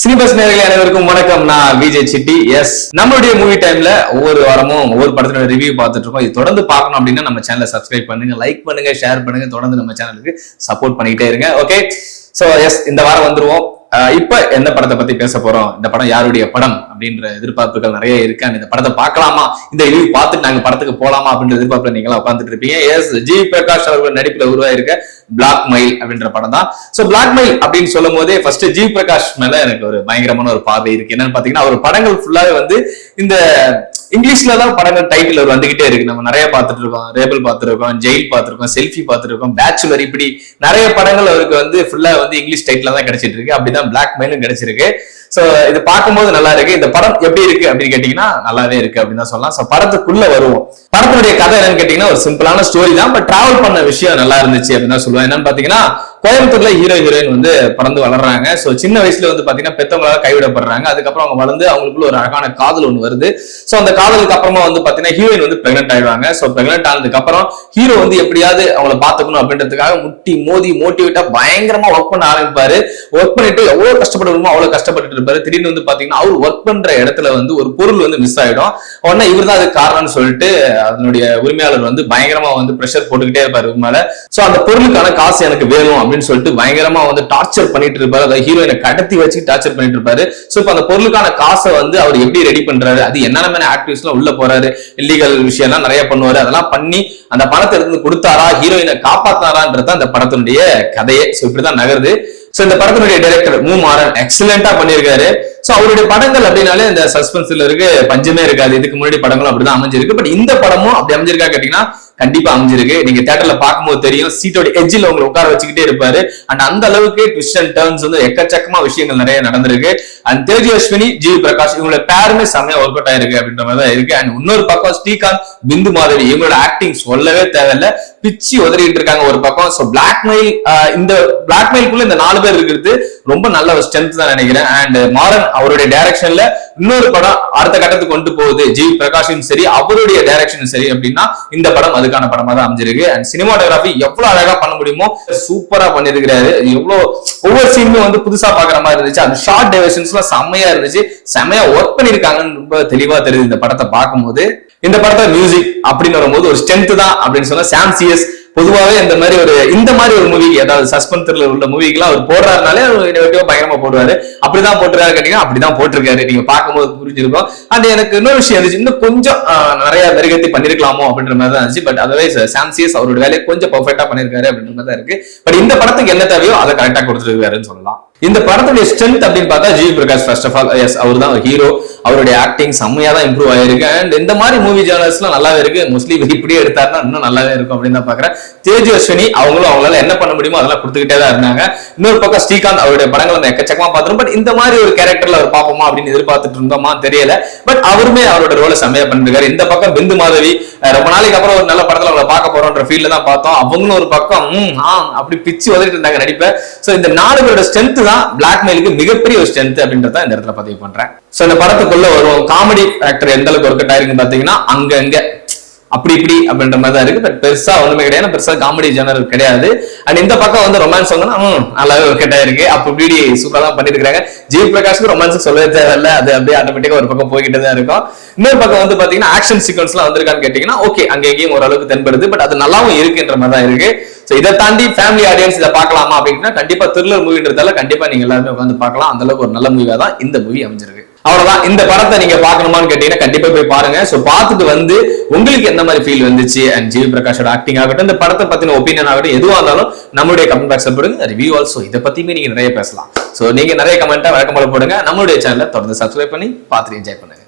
சினிபஸ் நேர்களை அனைவருக்கும் வணக்கம். நான் விஜய் சிட்டி. எஸ் நம்மளுடைய மூவி டைம்ல ஒவ்வொரு வாரமும் ஒவ்வொரு படத்தோட ரிவ்யூ பார்த்துட்டு இருக்கோம். இது தொடர்ந்து பார்க்கணும் அப்படின்னா நம்ம சேனலை சப்ஸ்கிரைப் பண்ணுங்க லைக் பண்ணுங்க ஷேர் பண்ணுங்க. தொடர்ந்து நம்ம சேனலுக்கு சப்போர்ட் பண்ணிக்கிட்டே இருங்க. ஓகே சோ எஸ் இந்த வாரம் வந்துருவோம். இப்ப எந்த படத்தை பத்தி பேச போறோம்? இந்த படம் யாருடைய படம்? அப்படின்ற எதிர்பார்ப்புகள் நிறைய இருக்கு. இந்த படத்தை பார்க்கலாமா? இந்த ரிவ்யூ பார்த்துட்டு நாங்க படத்துக்கு போலாமா? அப்படின்ற எதிர்பார்ப்புல நீங்க உட்காந்துட்டு இருப்பீங்க. எஸ் ஜி பிரகாஷ் அவர்கள் நடிப்புல உருவாயிருக்க பிளாக் மைல் அப்படின்ற படம் தான். சோ பிளாக் மைல் அப்படின்னு சொல்லும் போதே ஃபர்ஸ்ட் ஜி பிரகாஷ் மேல எனக்கு ஒரு பயங்கரமான ஒரு பார்வை இருக்கு. என்னன்னு பாத்தீங்கன்னா அவர் படங்கள் ஃபுல்லாவே வந்து இந்த இங்கிலீஷ்ல தான் படங்கள் டைட்டில் அவர் வந்துகிட்டே இருக்கு. நம்ம நிறைய பார்த்துட்டு இருக்கோம் ரேபிள் பார்த்துருக்கோம் ஜெயில் பார்த்துருக்கோம் செல்ஃபி பார்த்துருக்கோம் பேச்சுலர் இப்படி நிறைய படங்கள் அவருக்கு வந்து ஃபுல்லா வந்து இங்கிலீஷ் டைட்டில் தான் கிடைச்சிட்டு இருக்கு அப்படிதான் பிளாக் மைலும் கிடைச்சிருக்கு. சோ இது பார்க்கும்போது நல்லா இருக்கு. இந்த படம் எப்படி இருக்கு அப்படின்னு கேட்டீங்கன்னா நல்லாவே இருக்கு அப்படின்னு தான் சொல்லலாம். சோ படத்துக்குள்ள வருவோம். படத்தினுடைய கதை என்னன்னு கேட்டீங்கன்னா ஒரு சிம்பிளான ஸ்டோரி தான். பட் டிராவல் பண்ண விஷயம் நல்லா இருந்துச்சு அப்படின்னு தான் சொல்லுவேன். என்னன்னு பாத்தீங்கன்னா கோயம்புத்தூர்ல ஹீரோ ஹீரோயின் வந்து பறந்து வளர்றாங்க. சோ சின்ன வயசுல வந்து பாத்தீங்கன்னா பெத்தவங்களால கைவிடப்படுறாங்க. அதுக்கப்புறம் அவங்க வளர்ந்து அவங்களுக்குள்ள ஒரு அழகான காதல் ஒண்ணு வருது. சோ அந்த காதலுக்கு அப்புறமா வந்து பாத்தீங்கன்னா ஹீரோயின் வந்து பிரெக்னென்ட் ஆயிடுவாங்க. சோ பிரெக்னென்ட் ஆனதுக்கு அப்புறம் ஹீரோ வந்து எப்படியாவது அவங்கள பாத்துக்கணும் அப்படின்றதுக்காக முட்டி மோதி மோட்டிவேட்டா பயங்கரமா ஒர்க் பண்ண ஆரம்பிப்பாரு. ஒர்க் பண்ணிட்டு எவ்வளவு கஷ்டப்படணுமோ அவ்வளவு கஷ்டப்பட்டு இருப்பாரு திடீர்னு வந்து பாத்தீங்கன்னா அவர் ஒர்க் பண்ற இடத்துல வந்து ஒரு பொருள் வந்து மிஸ் ஆயிடும். உடனே இவர் தான் அதுக்கு காரணம்னு சொல்லிட்டு அதனுடைய உரிமையாளர் வந்து பயங்கரமா வந்து ப்ரெஷர் போட்டுக்கிட்டே இருப்பாரு மேல. சோ அந்த பொருளுக்கான காசு எனக்கு வேணும் அப்படின்னு சொல்லிட்டு பயங்கரமா வந்து டார்ச்சர் பண்ணிட்டு இருப்பாரு. அதை ஹீரோயினை கடத்தி வச்சு டார்ச்சர் பண்ணிட்டு இருப்பாரு. சோ இப்ப அந்த பொருளுக்கான காசை வந்து அவர் எப்படி ரெடி பண்றாரு? அது என்னென்ன ஆக்டிவிஸ்ட் எல்லாம் உள்ள போறாரு? இல்லீகல் விஷயம் எல்லாம் நிறைய பண்ணுவாரு. அதெல்லாம் பண்ணி அந்த பணத்தை எடுத்து கொடுத்தாரா? ஹீரோயினை காப்பாத்தாரான்றது அந்த படத்தினுடைய கதையே. சோ இப்படிதான் நகருது. சோ இந்த படத்தினுடைய டைரக்டர் மு. மாறன் எக்ஸலண்டா பண்ணியிருக்காரு. சோ அவருடைய படங்கள் அப்படின்னாலே இந்த சஸ்பென்ஸ்ல இருக்கு பஞ்சமே இருக்காது. இதுக்கு முன்னாடி படங்களும் அப்படிதான் அமைஞ்சிருக்கு. பட் இந்த படமும் அப்படி அமைஞ்சிருக்கா கேட்டீங்கன்னா கண்டிப்பா அமைஞ்சிருக்கு. நீங்க தேட்டர்ல பார்க்கும்போது தெரியும் சீட்டோட எஜ்ஜில் உங்களை உட்கார வச்சுக்கிட்டே இருப்பாரு. அண்ட் அந்த அளவுக்கு ட்விஸ்ட் அண்ட் டர்ன்ஸ் வந்து எக்கச்சக்கமா விஷயங்கள் நிறைய நடந்திருக்கு. அண்ட் தேஜி அஸ்வினி ஜி பிரகாஷ் இவங்களோட பேருமே செம்மையா ஒர்க் அவுட் ஆயிருக்கு அப்படின்ற மாதிரி தான் இருக்கு. அண்ட் இன்னொரு பக்கம் ஸ்ரீகாந்த் பிந்து மாதிரி இவங்களோட ஆக்டிங் சொல்லவே தேவையில்ல. பிச்சு உதறிட்டு இருக்காங்க ஒரு பக்கம். சோ பிளாக்மெயில் இந்த பிளாக்மெயிலுக்குள்ள இந்த நாலு பேர் இருக்கிறது ரொம்ப நல்ல ஒரு ஸ்ட்ரென்த் தான் நினைக்கிறேன். அண்ட் மாறன் அவருடைய டைரக்ஷன்ல இன்னொரு படம் அடுத்த கட்டத்துக்கு கொண்டு போகுது. ஜி பிரகாஷும் சரி அவருடைய டைரக்ஷனும் சரி அப்படின்னா இந்த படம் அதுக்கான படமா தான் அமைஞ்சிருக்கு. அண்ட் சினிமாட்டோகிராஃபி எவ்வளவு அழகா பண்ண முடியுமோ சூப்பரா பண்ணிருக்கிறாரு எவ்வளவு ஒவ்வொரு சீனுமே வந்து புதுசா பாக்குற மாதிரி இருந்துச்சு. அந்த ஷார்ட் டைவர்ஷன்ஸ் எல்லாம் செம்மையா இருந்துச்சு. செம்மையா ஒர்க் பண்ணிருக்காங்கன்னு ரொம்ப தெளிவா தெரியுது இந்த படத்தை பார்க்கும்போது. இந்த படத்தை மியூசிக் அப்படின்னு வரும்போது ஒரு ஸ்ட்ரென்த் தான் அப்படின்னு சொன்னா சாம் சிஎஸ் பொதுவாகவே இந்த மாதிரி ஒரு இந்த மாதிரி ஒரு மூவி அதாவது சஸ்பென்ஸ் த்ரில்லர் உள்ள மூவிக்கெல்லாம் அவர் போடுறாருனாலே நெகட்டிவா பயங்கரமா போடுவாரு. அப்படிதான் போட்டுருக்காரு கேட்டீங்கன்னா அப்படிதான் போட்டிருக்காரு. நீங்க பார்க்கும்போது புரிஞ்சிருக்கும். அண்ட் எனக்கு இன்னொரு விஷயம் இருந்துச்சு. இன்னும் கொஞ்சம் நிறைய மெருகத்தி பண்ணிருக்கலாமோ அப்படின்ற மாதிரி தான் இருந்துச்சு பட் அதர்வைஸ் சாம்சியஸ் அவரோட வேலையை கொஞ்சம் பர்ஃபெக்டா பண்ணிருக்காரு அப்படின்ற மாதிரி தான் இருக்கு. பட் இந்த படத்துக்கு என்ன தேவையோ அதை கரெக்டா கொடுத்துருக்காருன்னு சொல்லலாம். இந்த படத்துடைய ஸ்ட்ரென்த் அப்படின்னு பார்த்தா G Prakash first of all yes அவர் தான் ஹீரோ அவருடைய ஆக்டிங் செம்மையா தான் இம்ப்ரூவ் ஆயிருக்கு. அண்ட் இந்த மாதிரி மூவி ஜேர்னல்ஸ்லாம் நல்லாவே இருக்கு. மோஸ்ட்லி இப்படியே எடுத்தாருன்னா இன்னும் நல்லாவே இருக்கும் அப்படின்னு தான் பாக்குறேன் தேஜு அஸ்வினி அவங்களும் அவங்களால என்ன பண்ண முடியுமோ அதெல்லாம் கொடுத்துக்கிட்டே தான் இருந்தாங்க. இன்னொரு பக்கம் ஸ்ரீகாந்த் அவருடைய படங்கள் வந்து எக்கச்சக்கமா பார்த்துரும் பட் இந்த மாதிரி ஒரு கேரக்டர்ல அவர் பார்ப்போமா அப்படின்னு எதிர்பார்த்துட்டு இருந்தோமா தெரியல. பட் அவருமே அவரோட ரோலை செம்மையா பண்ணிருக்காரு. இந்த பக்கம் பிந்து மாதவி ரொம்ப நாளைக்கு அப்புறம் ஒரு நல்ல படத்துல அவங்களை பார்க்க போறோன்ற ஃபீல்ட்ல தான் பார்த்தோம். அவங்களும் ஒரு பக்கம் ஆ அப்படி பிச்சு வந்துட்டு இருந்தாங்க நடிப்பை. சோ இந்த நாலு பேரோட ஸ்ட்ரென்த் தான் பிளாக்மெயிலுக்கு மிகப்பெரிய ஒரு ஸ்ட்ரென்த் அப்படின்றத இந்த இடத்துல பதிவு பண்றேன். சோ இந்த படத்துக்குள்ள ஒரு காமெடி ஆக்டர் எந்த அளவுக்கு ஒர்க் ஆயிருக்குன்னு பாத்தீங்கன்னா அங்கங்க. அப்படி இப்படி அப்படின்ற மாதிரி தான் இருக்கு. பட் பெருசா ஒண்ணுமே கிடையாது. பெருசா காமெடி ஜெனரல் கிடையாது. அண்ட் இந்த பக்கம் வந்து ரொமான்ஸ் சொன்னா நல்லாவே ஒர்க் ஆயிருக்கு அப்ப இப்படி சூப்பரா தான் பண்ணிருக்காங்க ஜெய் பிரகாஷ்க்கு ரொமான்ஸ் சொல்லவே தேவையில்ல. அது அப்படியே ஆட்டோமேட்டிக்கா ஒரு பக்கம் போய்கிட்டே தான் இருக்கும். இன்னொரு பக்கம் வந்து பாத்தீங்கன்னா ஆக்ஷன் சீக்வன்ஸ் எல்லாம் வந்திருக்கான்னு கேட்டீங்கன்னா ஓகே அங்கேயும் ஓரளவுக்கு தென்படுது. பட் அது நல்லாவும் இருக்குன்ற மாதிரி தான் இருக்கு. ஸோ இதை தாண்டி ஃபேமிலி ஆடியன்ஸ் இதை பார்க்கலாமா அப்படின்னா கண்டிப்பா த்ரில்லர் மூவின்றதால கண்டிப்பா நீங்க எல்லாருமே உட்காந்து பார்க்கலாம். அந்த அளவுக்கு ஒரு நல்ல மூவியா தான் இந்த மூவி அமைஞ்சிருக்கு. அவ்வளவுதான். இந்த படத்தை நீங்க பாக்கணுமான்னு கேட்டீங்கன்னா கண்டிப்பா போய் பாருங்க. சோ பார்த்துட்டு வந்து உங்களுக்கு எந்த மாதிரி ஃபீல் வந்துச்சு? அண்ட் ஜிவி பிரகாஷோட ஆக்டிங் ஆகட்டும் இந்த படத்தை பத்தின ஒப்பீனியன் ஆகட்டும் எதுவாக இருந்தாலும் நம்மளுடைய கமெண்ட் பாக்ஸ் போடுங்க. ரிவ்யூ ஆல்சோ இதை பத்தியுமே நீங்க நிறைய பேசலாம். சோ நீங்க நிறைய கமெண்ட்டா வழக்கம் போல போடுங்க. நம்மளுடைய சேனலை தொடர்ந்து சப்ஸ்கிரைப் பண்ணி பார்த்துட்டு என்ஜாய் பண்ணுங்க.